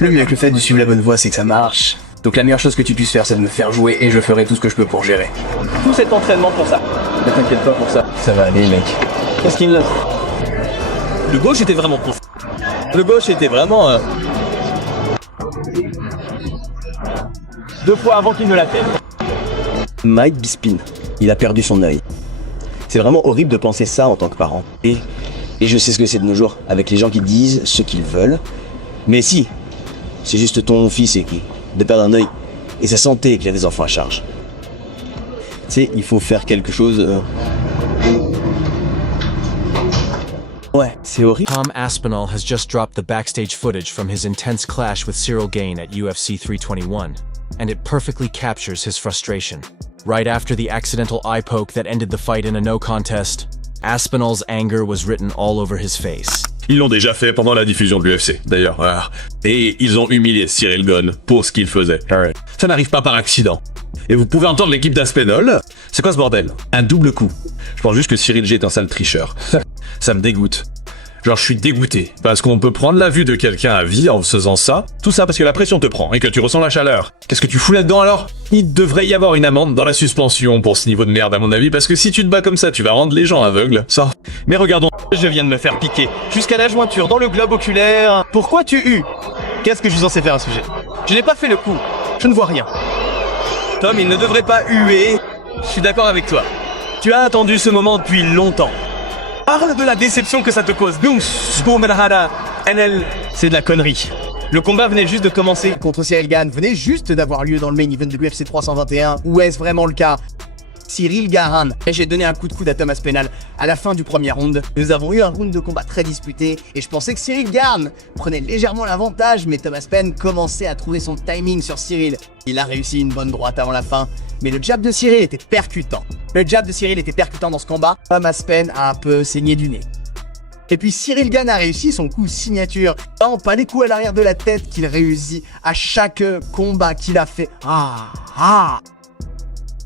Le mieux avec le fait de suivre la bonne voie, c'est que ça marche. Donc la meilleure chose que tu puisses faire, c'est de me faire jouer et je ferai tout ce que je peux pour gérer. Tout cet entraînement pour ça. Ne t'inquiète pas pour ça. Ça va aller, mec. Qu'est-ce qu'il me... Le gauche était vraiment profond. Le gauche était vraiment... 2 fois avant qu'il ne l'a fait. Mike Bisping, il a perdu son œil. C'est vraiment horrible de penser ça en tant que parent. Et je sais ce que c'est de nos jours, avec les gens qui disent ce qu'ils veulent. Mais si, c'est juste ton fils et qui, de perdre un œil, et sa santé qu'il a des enfants à charge. Tu sais, il faut faire quelque chose... Ouais, c'est horrible. Tom Aspinall has just dropped the backstage footage from his intense clash with Cyril Gane at UFC 321, and it perfectly captures his frustration. Right after the accidental eye poke that ended the fight in a no contest, Aspinall's anger was written all over his face. Ils l'ont déjà fait pendant la diffusion de l'UFC, d'ailleurs. Et ils ont humilié Cyril Gane pour ce qu'il faisait. Ça n'arrive pas par accident. Et vous pouvez entendre l'équipe d'Aspinall. C'est quoi ce bordel? Un double coup. Je pense juste que Cyril G est un sale tricheur. Ça me dégoûte. Genre, je suis dégoûté. Parce qu'on peut prendre la vue de quelqu'un à vie en faisant ça. Tout ça parce que la pression te prend et que tu ressens la chaleur. Qu'est-ce que tu fous là-dedans alors? Il devrait y avoir une amende dans la suspension pour ce niveau de merde à mon avis. Parce que si tu te bats comme ça, tu vas rendre les gens aveugles. Ça. Mais regardons. Je viens de me faire piquer. Jusqu'à la jointure dans le globe oculaire. Pourquoi tu hues? Qu'est-ce que je suis censé faire à ce sujet? Je n'ai pas fait le coup. Je ne vois rien. Tom, il ne devrait pas huer. Je suis d'accord avec toi. Tu as attendu ce moment depuis longtemps. Parle de la déception que ça te cause. C'est de la connerie. Le combat venait juste de commencer. Contre Cyril Gane venait juste d'avoir lieu dans le main event de l'UFC 321. Ou est-ce vraiment le cas? Cyril Gane. Et j'ai donné un coup de coude à Tom Aspinall à la fin du premier round. Nous avons eu un round de combat très disputé et je pensais que Cyril Gane prenait légèrement l'avantage, mais Tom Aspinall commençait à trouver son timing sur Cyril. Il a réussi une bonne droite avant la fin, mais le jab de Cyril était percutant. Le jab de Cyril était percutant dans ce combat. Tom Aspinall a un peu saigné du nez. Et puis Cyril Gane a réussi son coup signature. Non, pas les coups à l'arrière de la tête qu'il réussit à chaque combat qu'il a fait.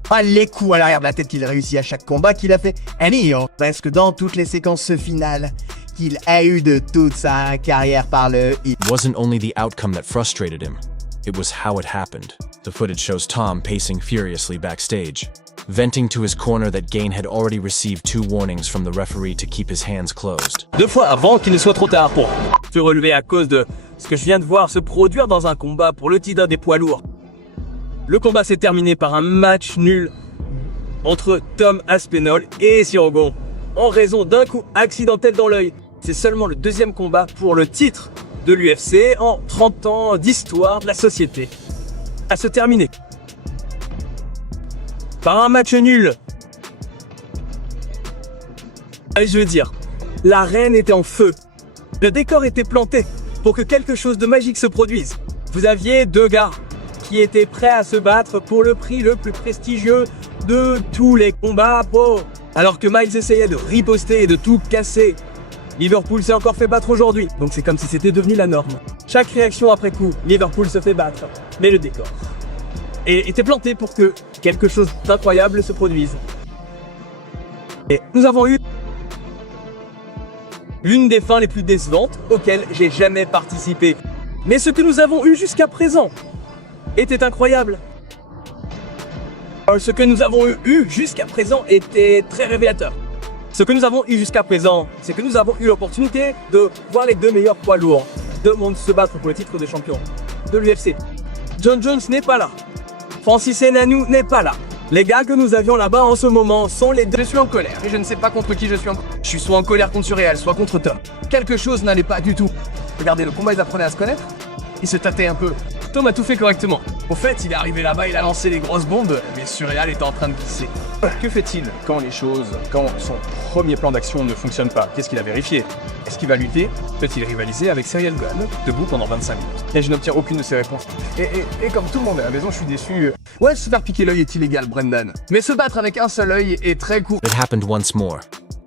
Pas les coups à l'arrière de la tête qu'il réussit à chaque combat qu'il a fait. Presque dans toutes les séquences finales qu'il a eu de toute sa carrière par le hit. It wasn't only the outcome that frustrated him, it was how it happened. The footage shows Tom pacing furiously backstage, venting to his corner that Gane had already received 2 warnings from the referee to keep his hands closed. 2 fois avant qu'il ne soit trop tard pour se relever à cause de ce que je viens de voir se produire dans un combat pour le titre des poids lourds. Le combat s'est terminé par un match nul entre Tom Aspinall et Cyril Gane en raison d'un coup accidentel dans l'œil. C'est seulement le 2e combat pour le titre de l'UFC en 30 ans d'histoire de la société à se terminer par un match nul. Je veux dire, l'arène était en feu. Le décor était planté pour que quelque chose de magique se produise. Vous aviez 2 gars qui étaient prêts à se battre pour le prix le plus prestigieux de tous les combats pro. Alors que Miles essayait de riposter et de tout casser, Liverpool s'est encore fait battre aujourd'hui. Donc c'est comme si c'était devenu la norme. Chaque réaction après coup, Liverpool se fait battre. Mais le décor était planté pour que quelque chose d'incroyable se produise. Et nous avons eu l'une des fins les plus décevantes auxquelles j'ai jamais participé. Mais ce que nous avons eu jusqu'à présent était incroyable. Ce que nous avons eu jusqu'à présent était très révélateur. Ce que nous avons eu jusqu'à présent, c'est que nous avons eu l'opportunité de voir les 2 meilleurs poids lourds de monde se battre pour le titre de champion de l'UFC. John Jones n'est pas là. Francis Ngannou n'est pas là. Les gars que nous avions là-bas en ce moment sont les 2. Je suis en colère et je ne sais pas contre qui je suis en colère. Je suis soit en colère contre Surreal, soit contre Tom. Quelque chose n'allait pas du tout. Regardez, le combat, ils apprenaient à se connaître. Ils se tâtaient un peu. Tom a tout fait correctement. Au fait, il est arrivé là-bas, il a lancé des grosses bombes, mais Surreal était en train de glisser. Que fait-il quand son premier plan d'action ne fonctionne pas? Qu'est-ce qu'il a vérifié? Est-ce qu'il va lutter? Peut-il rivaliser avec Cyril Gane, debout pendant 25 minutes? Et je n'obtiens aucune de ces réponses. Et comme tout le monde à la maison, je suis déçu. Ouais, se faire piquer l'œil est illégal, Brendan. Mais se battre avec un seul œil est très court. It happened once more,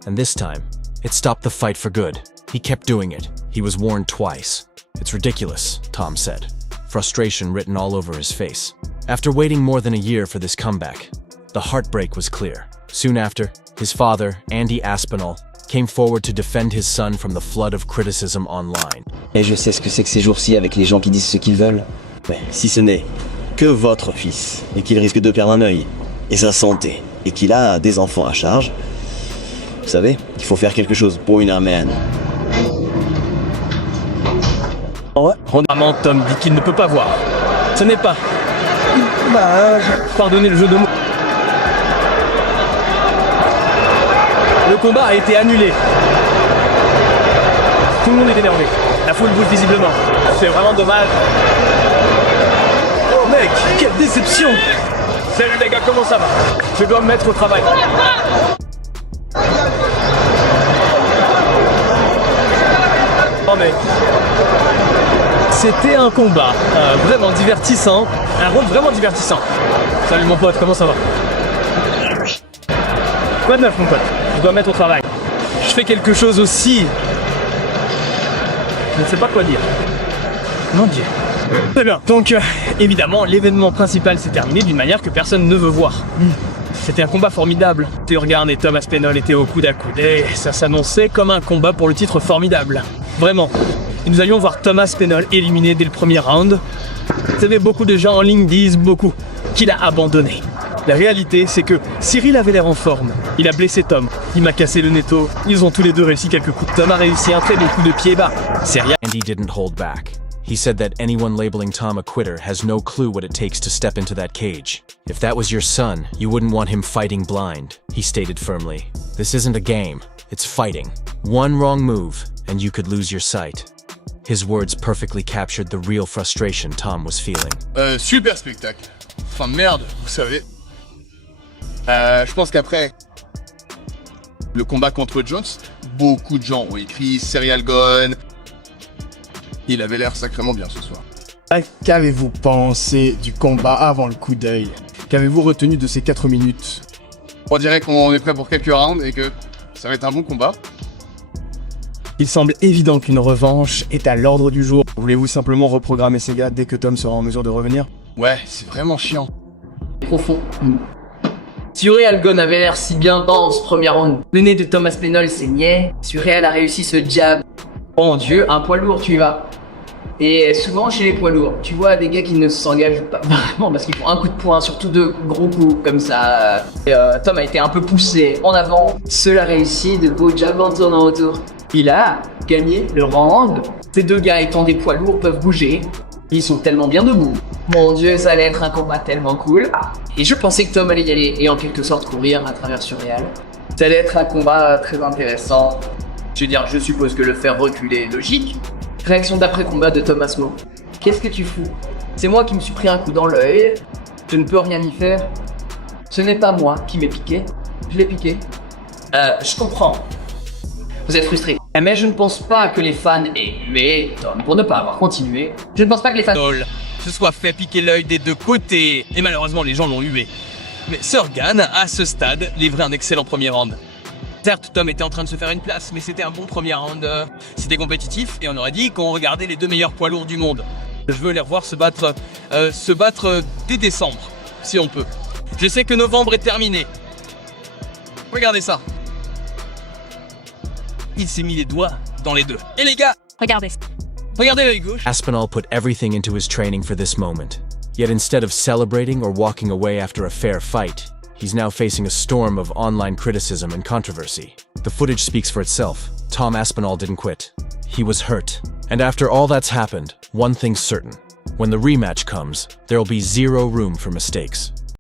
and this time, it stopped the fight for good. He kept doing it. He was warned twice. It's ridiculous, Tom said, frustration written all over his face. After waiting more than a year for this comeback, the heartbreak was clear. Soon after, his father, Andy Aspinall, came forward to defend his son from the flood of criticism online. Et je sais ce que c'est que ces jours-ci avec les gens qui disent ce qu'ils veulent. Ouais, si ce n'est que votre fils, et qu'il risque de perdre un œil, et sa santé, et qu'il a des enfants à charge, vous savez, il faut faire quelque chose pour une Arméenne. Ouais. Vraiment, Tom dit qu'il ne peut pas voir. Ce n'est pas. Pardonnez le jeu de mots. Le combat a été annulé. Tout le monde est énervé. La foule bouge visiblement. C'est vraiment dommage. Oh mec, quelle déception! Salut les gars, comment ça va? Je dois me mettre au travail. Oh mec. C'était un combat vraiment divertissant. Un round vraiment divertissant. Salut mon pote, comment ça va? Quoi de neuf mon pote? Je dois me mettre au travail. Je fais quelque chose aussi. Je ne sais pas quoi dire. Mon Dieu. Très bien. Donc, évidemment, l'événement principal s'est terminé d'une manière que personne ne veut voir. C'était un combat formidable. Thorgan et Tom Aspinall étaient au coude à coude. Et ça s'annonçait comme un combat pour le titre formidable. Vraiment. Et nous allions voir Tom Aspinall éliminé dès le premier round. Vous savez, beaucoup de gens en ligne disent beaucoup qu'il a abandonné. La réalité, c'est que Cyril avait l'air en forme. Il a blessé Tom. Il m'a cassé le netto. Ils ont tous les deux réussi quelques coups. Tom a réussi un très bon coup de pied bas. C'est rien. And he didn't hold back. He said that anyone labeling Tom a quitter has no clue what it takes to step into that cage. If that was your son, you wouldn't want him fighting blind, he stated firmly. This isn't a game, it's fighting. One wrong move, and you could lose your sight. His words perfectly captured the real frustration Tom was feeling. Super spectacle. Enfin merde, vous savez. Je pense qu'après le combat contre Jones, beaucoup de gens ont écrit Serial Gone. Il avait l'air sacrément bien ce soir. Qu'avez-vous pensé du combat avant le coup d'œil? Qu'avez-vous retenu de ces 4 minutes? On dirait qu'on est prêt pour quelques rounds et que ça va être un bon combat. Il semble évident qu'une revanche est à l'ordre du jour. Voulez-vous simplement reprogrammer ces gars dès que Tom sera en mesure de revenir? Ouais, c'est vraiment chiant. Profond. Surreal Gun avait l'air si bien dans ce premier round. Le nez de Tom Aspinall saignait. Surreal a réussi ce jab. Oh mon dieu, un poids lourd tu vas. Et souvent chez les poids lourds, tu vois des gars qui ne s'engagent pas vraiment parce qu'ils font un coup de poing, surtout de gros coups comme ça. Et, Tom a été un peu poussé en avant. Seul a réussi de beaux jabs en tournant autour. Il a gagné le round. Ces deux gars étant des poids lourds peuvent bouger. Ils sont tellement bien debout. Mon dieu, ça allait être un combat tellement cool. Et je pensais que Tom allait y aller et en quelque sorte courir à travers Surreal. Ça allait être un combat très intéressant. Je veux dire, je suppose que le faire reculer est logique. Réaction d'après-combat de Tom Asmo. Qu'est-ce que tu fous? C'est moi qui me suis pris un coup dans l'œil. Je ne peux rien y faire. Ce n'est pas moi qui m'ai piqué. Je l'ai piqué. Je comprends. Vous êtes frustré. Mais je ne pense pas que les fans aient hué Tom pour ne pas avoir continué. Je ne pense pas que les fans se soit fait piquer l'œil des deux côtés. Et malheureusement, les gens l'ont hué. Mais Thorgan, à ce stade, livrait un excellent premier round. Certes, Tom était en train de se faire une place, mais c'était un bon premier round. C'était compétitif et on aurait dit qu'on regardait les deux meilleurs poids lourds du monde. Je veux les revoir se battre dès décembre, si on peut. Je sais que novembre est terminé. Regardez ça. Il s'est mis les doigts dans les deux. Et les gars, Regardez. regardez l'œil gauche. Aspinall put everything into his training for this moment. Yet instead of celebrating or walking away after a fair fight, he's now facing a storm of online criticism and controversy. The footage speaks for itself. Tom Aspinall didn't quit. He was hurt. And after all that's happened, one thing's certain. When the rematch comes, there'll be zero room for mistakes.